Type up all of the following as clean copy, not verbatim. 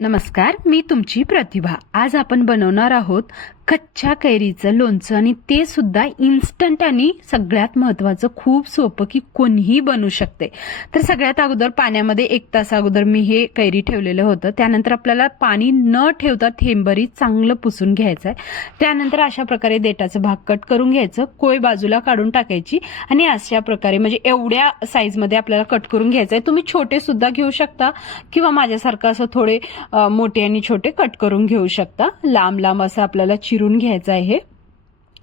नमस्कार, मी तुमची प्रतिभा। आज आपण बनवणार आहोत कच्च्या कैरीचं लोणचं आणि ते सुद्धा इन्स्टंट आणि सगळ्यात महत्त्वाचं खूप सोपं की कोणीही बनवू शकते। तर सगळ्यात अगोदर पाण्यामध्ये 1 तास अगोदर मी हे कैरी ठेवलेलं होतं। त्यानंतर आपल्याला पाणी न ठेवता थेंबरी चांगलं पुसून घ्यायचं आहे। त्यानंतर अशा प्रकारे देठाचं भाग कट करून घ्यायचं, कोय बाजूला काढून टाकायची आणि अशा प्रकारे म्हणजे एवढ्या साईजमध्ये आपल्याला कट करून घ्यायचं आहे। तुम्ही छोटे सुद्धा घेऊ शकता किंवा माझ्यासारखं असं थोडे मोठे आणि छोटे कट करून घेऊ शकता। लांब लांब असं आपल्याला चिरून घ्यायचं आहे।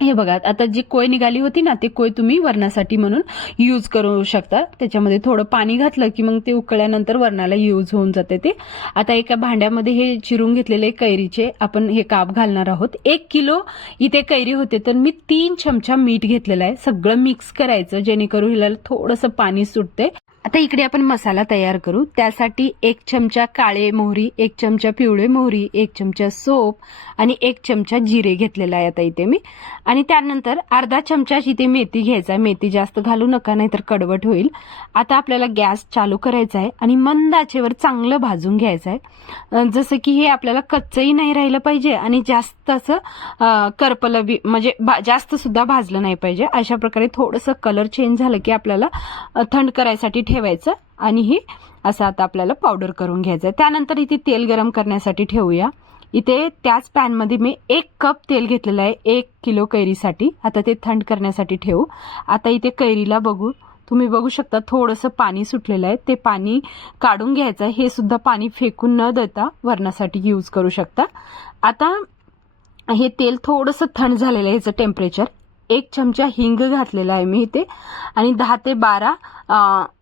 हे बघा, आता जी कोय निघाली होती ना, ते कोय तुम्ही वरणासाठी म्हणून यूज करू शकता। त्याच्यामध्ये थोडं पाणी घातलं की मग ते उकळल्यानंतर वरणाला यूज होऊन जाते ते। आता एका भांड्यामध्ये हे चिरून घेतलेले कैरीचे आपण हे काप घालणार आहोत। 1 किलो इथे कैरी होते तर मी 3 चमचा मीठ घेतलेलं आहे। सगळं मिक्स करायचं जेणेकरून हिला थोडंसं पाणी सुटते। आता इकडे आपण मसाला तयार करू। त्यासाठी 1 चमचा काळे मोहरी, 1 चमचा पिवळे मोहरी, 1 चमचा सोप आणि 1 चमचा जिरे घेतलेला आहे आता इथे मी। आणि त्यानंतर अर्धा चमचा इथे मेथी घ्यायचा। मेथी जास्त घालू नका, नाहीतर कडवट होईल। आता आपल्याला गॅस चालू करायचा आहे आणि मंद आचेवर चांगलं भाजून घ्यायचं आहे। जसं की हे आपल्याला कच्चही नाही राहिलं पाहिजे आणि जास्त असं करपलं बी म्हणजे जास्त सुद्धा भाजलं नाही पाहिजे। अशा प्रकारे थोडंसं कलर चेंज झालं की आपल्याला थंड करायसाठी ठेवायचं आणि हे असं आता आपल्याला पावडर करून घ्यायचं आहे। त्यानंतर इथे तेल गरम करण्यासाठी ठेवूया। इथे त्याच पॅन मध्ये मी 1 कप तेल घेतलेलं आहे 1 किलो कैरीसाठी। आता ते थंड करण्यासाठी ठेवू। आता इथे कैरीला तुम्ही बघू शकता थोडंसं पाणी सुटलेलं आहे, ते पाणी काढून घ्यायचं आहे। हे सुद्धा पाणी फेकून न देता वरणासाठी यूज करू शकता। आता हे तेल थोडंसं थंड झालेलं आहे, ह्याचं टेम्परेचर 1 चमचा हिंग घातलेला आहे मी इथे आणि 10 ते 12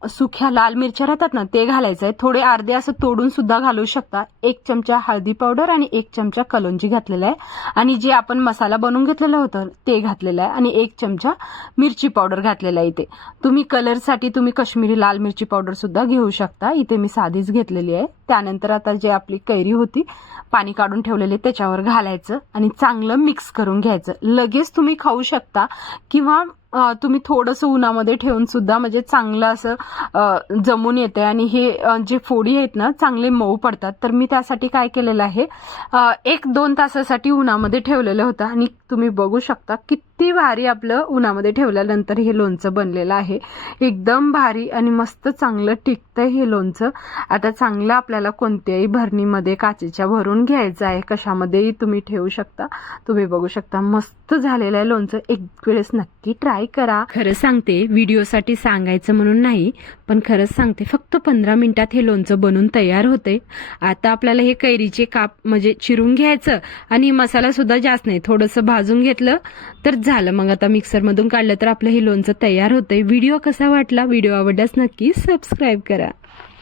सुख्या लाल मिरच्या राहतात ना, ते घालायचं आहे। थोडे अर्धे असं तोडून सुद्धा घालू शकता। 1 चमचा हळदी पावडर आणि 1 चमचा कलोंजी घातलेला आहे आणि जे आपण मसाला बनवून घेतलेलं होतं ते घातलेलं आहे आणि 1 चमचा मिरची पावडर घातलेला आहे इथे। तुम्ही कलरसाठी तुम्ही काश्मीरी लाल मिरची पावडर सुद्धा घेऊ शकता। इथे मी साधीच घेतलेली आहे। त्यानंतर आता जे आपली कैरी होती पाणी काढून ठेवलेले त्याच्यावर घालायचं आणि चांगलं मिक्स करून घ्यायचं। लगेच तुम्ही खाऊ शकता किंवा तुम्ही थोडंसं उन्हामध्ये ठेवून सुद्धा म्हणजे चांगलं असं जमून येते आणि हे जे फोडी आहेत ना चांगले मऊ पडतात। तर मी त्यासाठी काय केलेलं आहे 1-2 तासासाठी उन्हामध्ये ठेवलेलं होतं आणि तुम्ही बघू शकता किती भारी आपलं उन्हामध्ये ठेवल्यानंतर हे लोणचं बनलेलं आहे। एकदम भारी आणि मस्त चांगलं टिकतं हे लोणचं। आता चांगलं आपल्याला कोणत्याही भरणीमध्ये काचेच्या भरून घ्यायचं आहे, कशामध्येही तुम्ही ठेवू शकता। तुम्ही बघू शकता मस्त झालेलं आहे लोणचं। एक वेळेस नक्की ट्राय करा। खरं सांगते, व्हिडिओसाठी सांगायचं म्हणून नाही, पण खरंच सांगते फक्त 15 मिनिटात हे लोणचं बनून तयार होते। आता आपल्याला हे कैरीचे काप म्हणजे चिरून घ्यायचं आणि मसाला सुद्धा जास्त नाही, थोडंसं भाजून घेतलं तर झालं। मग आता मिक्सर मधून काढलं तर आपलं हे लोणचं तयार होतंय। व्हिडिओ कसा वाटला? व्हिडिओ आवडल्यास नक्की सबस्क्राईब करा।